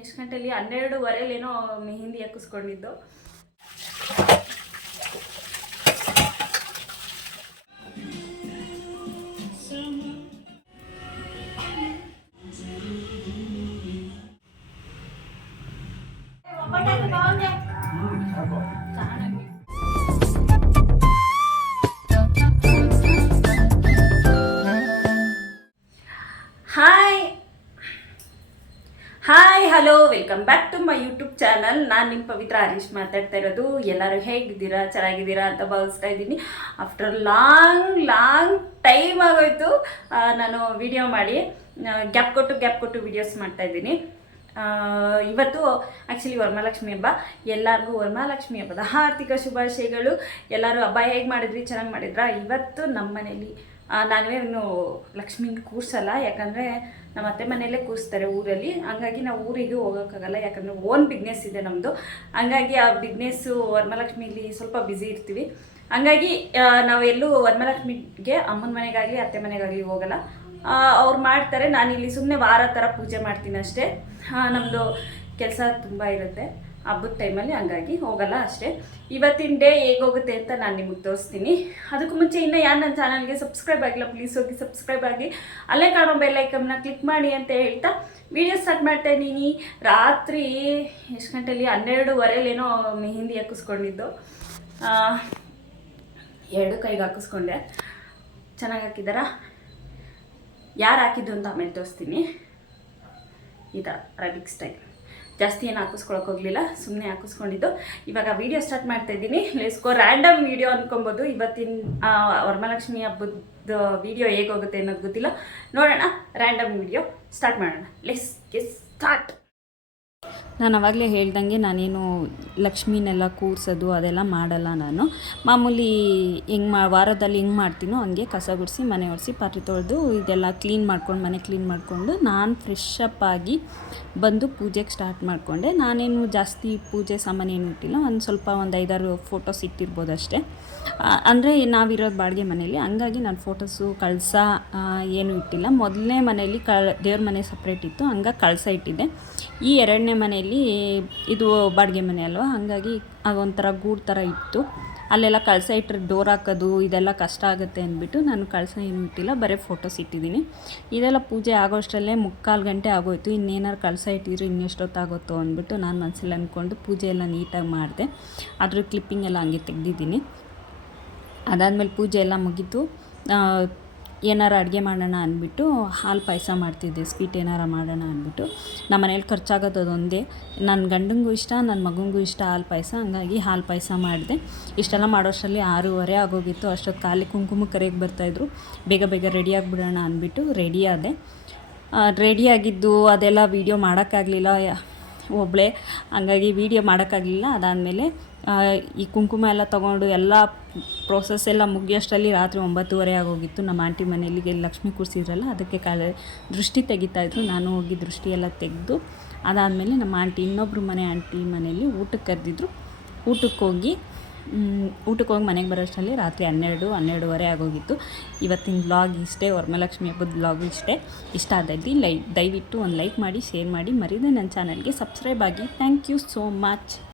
ಎಷ್ಟು ಗಂಟೆಲಿ? ಹನ್ನೆರಡುವರೆಲೇನೋ mehndi ಹಾಕಿಸ್ಕೊಂಡಿದ್ದು. Hi hello welcome back to my YouTube channel ನಾನು ನಿಮ್ಮ ಪವಿತ್ರ ಹರೀಶ್ ಮಾತಾಡ್ತಾ ಇರೋದು. ಎಲ್ಲರೂ ಹೇಗಿದ್ದೀರಾ? ಚೆನ್ನಾಗಿದ್ದೀರಾ ಅಂತ ಭಾವಿಸ್ತಾ ಇದ್ದೀನಿ. ಆಫ್ಟರ್ ಲಾಂಗ್ ಲಾಂಗ್ ಟೈಮ್ ಆಗೋಯ್ತು ನಾನು ವಿಡಿಯೋ ಮಾಡಿ ಗ್ಯಾಪ್ ಕೊಟ್ಟು ಗ್ಯಾಪ್ ಕೊಟ್ಟು ವಿಡಿಯೋಸ್ ಮಾಡ್ತಾ ಇದ್ದೀನಿ. ಇವತ್ತು ಆ್ಯಕ್ಚುಲಿ ವರಮಹಾಲಕ್ಷ್ಮಿ ಹಬ್ಬ. ಎಲ್ಲರಿಗೂ ವರಮಹಾಲಕ್ಷ್ಮಿ ಹಬ್ಬದ ಆರ್ಥಿಕ ಶುಭಾಶಯಗಳು. ಎಲ್ಲರೂ ಹಬ್ಬ ಹೇಗೆ ಮಾಡಿದ್ರಿ, ಚೆನ್ನಾಗಿ ಮಾಡಿದ್ರಾ? ಇವತ್ತು ನಮ್ಮ ಮನೇಲಿ ನಾನು ಲಕ್ಷ್ಮಿನ ಕೂರ್ಸಲ್ಲ. ಯಾಕಂದರೆ ನಮ್ಮ ಅತ್ತೆ ಮನೆಯಲ್ಲೇ ಕೂರಿಸ್ತಾರೆ ಊರಲ್ಲಿ. ಹಂಗಾಗಿ ನಾವು ಊರಿಗೆ ಹೋಗೋಕ್ಕಾಗಲ್ಲ, ಯಾಕಂದರೆ ಓನ್ ಬಿಗ್ನೆಸ್ ಇದೆ ನಮ್ಮದು ಹಂಗಾಗಿ ಆ ಬಿಸ್ನೆಸ್ಸು ವರಮಹಾಲಕ್ಷ್ಮಿಲಿ ಸ್ವಲ್ಪ ಬ್ಯುಸಿ ಇರ್ತೀವಿ. ಹಂಗಾಗಿ ನಾವು ನಾವೆಲ್ಲೂ ವರ್ಮಲಕ್ಷ್ಮಿಗೆ ಅಮ್ಮನ ಮನೆಗಾಗಲಿ, ಅತ್ತೆ ಮನೆಗಾಗಲಿ ಹೋಗಲ್ಲ. ಅವ್ರು ಮಾಡ್ತಾರೆ. ನಾನು ಇಲ್ಲಿ ಸುಮ್ಮನೆ ವಾರ ಥರ ಪೂಜೆ ಮಾಡ್ತೀನಿ ಅಷ್ಟೇ. ನಮ್ಮದು ಕೆಲಸ ತುಂಬ ಇರುತ್ತೆ. ಹಬ್ಬದ ಟೈಮಲ್ಲಿ ಹಂಗಾಗಿ ಹೋಗಲ್ಲ ಅಷ್ಟೇ. ಇವತ್ತಿನ ಡೇ ಹೇಗೋಗುತ್ತೆ ಅಂತ ನಾನು ನಿಮಗೆ ತೋರಿಸ್ತೀನಿ. ಅದಕ್ಕೂ ಮುಂಚೆ ಇನ್ನೂ ಯಾರು ನನ್ನ ಚಾನಲ್ಗೆ ಸಬ್ಸ್ಕ್ರೈಬ್ ಆಗಿಲ್ಲ ಪ್ಲೀಸ್ ಹೋಗಿ ಸಬ್ಸ್ಕ್ರೈಬ್ ಆಗಿ. ಅಲ್ಲೇ ಕಾಣೋ ಬೆಲ್ಲೈಕಮ್ನ ಕ್ಲಿಕ್ ಮಾಡಿ ಅಂತ ಹೇಳ್ತಾ ವಿಡಿಯೋ ಸ್ಟಾರ್ಟ್ ಮಾಡ್ತಾ ಇದ್ದೀನಿ ರಾತ್ರಿ ಎಷ್ಟು ಗಂಟೆಲಿ? ಹನ್ನೆರಡುವರೆಲೇನೋ ಮೆಹಿಂದಿ ಹಾಕಿಸ್ಕೊಂಡಿದ್ದು. ಎರಡು ಕೈಗೆ ಹಾಕಿಸ್ಕೊಂಡೆ. ಚೆನ್ನಾಗಿ ಹಾಕಿದ್ದಾರಾ ಯಾರು ಹಾಕಿದ್ದು ಅಂತ ಆಮೇಲೆ ತೋರಿಸ್ತೀನಿ. ಇದು ಅರಬಿಕ್ ಸ್ಟೈಲ್ ಜಾಸ್ತಿ ಏನು ಹಾಕಿಸ್ಕೊಳಕ್ಕೆ ಹೋಗಲಿಲ್ಲ ಸುಮ್ಮನೆ ಹಾಕಿಸ್ಕೊಂಡಿದ್ದು. ಇವಾಗ ವೀಡಿಯೋ ಸ್ಟಾರ್ಟ್ ಮಾಡ್ತಾ ಇದ್ದೀನಿ. ಲೇಸ್ಕೋ ರ್ಯಾಂಡಮ್ ವೀಡಿಯೋ ಅನ್ಕೊಬೋದು. ಇವತ್ತಿನ ವರಮಹಾಲಕ್ಷ್ಮಿ ಹಬ್ಬದ ವೀಡಿಯೋ ಹೇಗೆ ಹೋಗುತ್ತೆ ಅನ್ನೋದು ಗೊತ್ತಿಲ್ಲ. ನೋಡೋಣ ರ್ಯಾಂಡಮ್ ವೀಡಿಯೋ ಸ್ಟಾರ್ಟ್ ಮಾಡೋಣ. ಲೆಸ್ಗೆ ಸ್ಟಾರ್ಟ್ ನಾನು ಅವಾಗಲೇ ಹೇಳ್ದಂಗೆ ನಾನೇನು ಲಕ್ಷ್ಮಿನೆಲ್ಲ ಕೂರಿಸೋದು ಅದೆಲ್ಲ ಮಾಡಲ್ಲ ನಾನು. ಮಾಮೂಲಿ ಹೆಂಗೆ ಮಾ, ವಾರದಲ್ಲಿ ಹೆಂಗೆ ಮಾಡ್ತೀನೋ ಹಂಗೆ ಕಸ ಗುಡಿಸಿ, ಮನೆ ಒರೆಸಿ, ಪಾತ್ರೆ ತೊಳೆದು ಇದೆಲ್ಲ ಕ್ಲೀನ್ ಮಾಡ್ಕೊಂಡು, ಮನೆ ಕ್ಲೀನ್ ಮಾಡಿಕೊಂಡು ನಾನು ಫ್ರೆಶ್ ಅಪ್ ಆಗಿ ಬಂದು ಪೂಜೆಗೆ ಸ್ಟಾರ್ಟ್ ಮಾಡಿಕೊಂಡೆ. ನಾನೇನು ಜಾಸ್ತಿ ಪೂಜೆ ಸಾಮಾನು ಏನು ಇಟ್ಟಿಲ್ಲ. ಒಂದು ಸ್ವಲ್ಪ ಒಂದು ಐದಾರು ಫೋಟೋಸ್ ಇಟ್ಟಿರ್ಬೋದು ಅಷ್ಟೇ. ಅಂದರೆ ನಾವಿರೋದು ಬಾಡಿಗೆ ಮನೇಲಿ ಹಂಗಾಗಿ ನಾನು ಫೋಟೋಸು ಕಳಸ ಏನು ಇಟ್ಟಿಲ್ಲ. ಮೊದಲನೇ ಮನೇಲಿ ಕ ದೇವ್ರ ಮನೆ ಸಪ್ರೇಟ್ ಇತ್ತು. ಹಂಗಾಗಿ ಕಳಸ ಇಟ್ಟಿದ್ದೆ. ಈ ಎರಡನೇ ಮನೆಯಲ್ಲಿ ಇದು ಬಾಡಿಗೆ ಮನೆ ಅಲ್ವಾ? ಹಾಗಾಗಿ ಒಂಥರ ಗೂಡು ಥರ ಇತ್ತು. ಅಲ್ಲೆಲ್ಲ ಕಳಸ ಇಟ್ಟರೆ ಡೋರ್ ಹಾಕೋದು, ಇದೆಲ್ಲ ಕಷ್ಟ ಆಗುತ್ತೆ ಅಂದ್ಬಿಟ್ಟು ನಾನು ಕಳಸ ಏನು ಇಟ್ಟಿಲ್ಲ, ಬರೀ ಫೋಟೋಸ್ ಇಟ್ಟಿದ್ದೀನಿ. ಇದೆಲ್ಲ ಪೂಜೆ ಆಗೋಷ್ಟರಲ್ಲೇ ಮುಕ್ಕಾಲು ಗಂಟೆ ಆಗೋಯ್ತು. ಇನ್ನೇನಾರು ಕಳಸ ಇಟ್ಟಿದ್ರು ಇನ್ನೆಷ್ಟೊತ್ತಾಗುತ್ತೋ ಅಂದ್ಬಿಟ್ಟು ನಾನು ಮನಸ್ಸಲ್ಲಿ ಅಂದ್ಕೊಂಡು ಪೂಜೆ ಎಲ್ಲ ನೀಟಾಗಿ ಮಾಡಿದೆ. ಅದ್ರ ಕ್ಲಿಪ್ಪಿಂಗ್ ಎಲ್ಲ ಹಂಗೆ ತೆಗೆದಿದ್ದೀನಿ. ಅದಾದಮೇಲೆ ಪೂಜೆ ಎಲ್ಲ ಮುಗೀತು. ಏನಾರು ಅಡುಗೆ ಮಾಡೋಣ ಅಂದ್ಬಿಟ್ಟು ಹಾಲು ಪಾಯಸ ಮಾಡ್ತಿದ್ದೆ, ಸ್ವೀಟ್ ಏನಾರ ಮಾಡೋಣ ಅಂದ್ಬಿಟ್ಟು. ನಮ್ಮ ಮನೇಲಿ ಖರ್ಚಾಗೋದು ಅದೊಂದೇ. ನನ್ನ ಗಂಡಂಗೂ ಇಷ್ಟ, ನನ್ನ ಮಗನಿಗೂ ಇಷ್ಟ ಹಾಲು ಪಾಯಸ, ಹಂಗಾಗಿ ಹಾಲು ಪಾಯಸ ಮಾಡಿದೆ. ಇಷ್ಟೆಲ್ಲ ಮಾಡೋಷ್ಟರಲ್ಲಿ ಆರೂವರೆ ಆಗೋಗಿತ್ತು, ಅಷ್ಟೊತ್ತು ಖಾಲಿ ಕುಂಕುಮ ಕರೆಗೆ ಬರ್ತಾಯಿದ್ರು ಬೇಗ ಬೇಗ ರೆಡಿ ಆಗಿಬಿಡೋಣ ಅಂದ್ಬಿಟ್ಟು ರೆಡಿ ಆದೆ. ರೆಡಿಯಾಗಿದ್ದು ಅದೆಲ್ಲ ವೀಡಿಯೋ ಮಾಡೋಕ್ಕಾಗಲಿಲ್ಲ ಒಬ್ಬಳೇ ಹಂಗಾಗಿ ವೀಡಿಯೋ ಮಾಡೋಕ್ಕಾಗಲಿಲ್ಲ, ಅದಾದಮೇಲೆ ಈ ಕುಂಕುಮ ಎಲ್ಲ ತೊಗೊಂಡು ಎಲ್ಲ ಪ್ರೋಸೆಸ್ ಎಲ್ಲ ಮುಗಿಯೋಷ್ಟರಲ್ಲಿ ರಾತ್ರಿ ಒಂಬತ್ತುವರೆ ಆಗೋಗಿತ್ತು. ನಮ್ಮ ಆಂಟಿ ಮನೆಯಲ್ಲಿಗೆ ಲಕ್ಷ್ಮಿ ಕೂರಿಸಿದ್ರಲ್ಲ, ಅದಕ್ಕೆ ಕಾಲ ದೃಷ್ಟಿ ತೆಗಿತಾಯಿದ್ರು ನಾನು ಹೋಗಿ ದೃಷ್ಟಿ ಎಲ್ಲ ತೆಗೆದು, ಅದಾದಮೇಲೆ ನಮ್ಮ ಆಂಟಿ ಇನ್ನೊಬ್ಬರು ಮನೆ ಆಂಟಿ ಮನೆಯಲ್ಲಿ ಊಟಕ್ಕೆ ಕರೆದಿದ್ರು. ಊಟಕ್ಕೆ ಹೋಗಿ ಊಟಕ್ಕೆ ಹೋಗಿ ಮನೆಗೆ ಬರೋಷ್ಟರಲ್ಲಿ ರಾತ್ರಿ ಹನ್ನೆರಡು, ಹನ್ನೆರಡುವರೆ ಆಗೋಗಿತ್ತು. ಇವತ್ತಿನ ಬ್ಲಾಗ್ ಇಷ್ಟೇ ವರಮಹಾಲಕ್ಷ್ಮಿ ಹಬ್ಬದ ಬ್ಲಾಗು ಇಷ್ಟೇ. ಇಷ್ಟ ಆದಲ್ಲಿ ಲೈ, ದಯವಿಟ್ಟು ಒಂದು ಲೈಕ್ ಮಾಡಿ ಶೇರ್ ಮಾಡಿ. ಮರೀದೆ ನನ್ನ ಚಾನಲ್ಗೆ ಸಬ್ಸ್ಕ್ರೈಬ್ ಆಗಿ. Thank you so much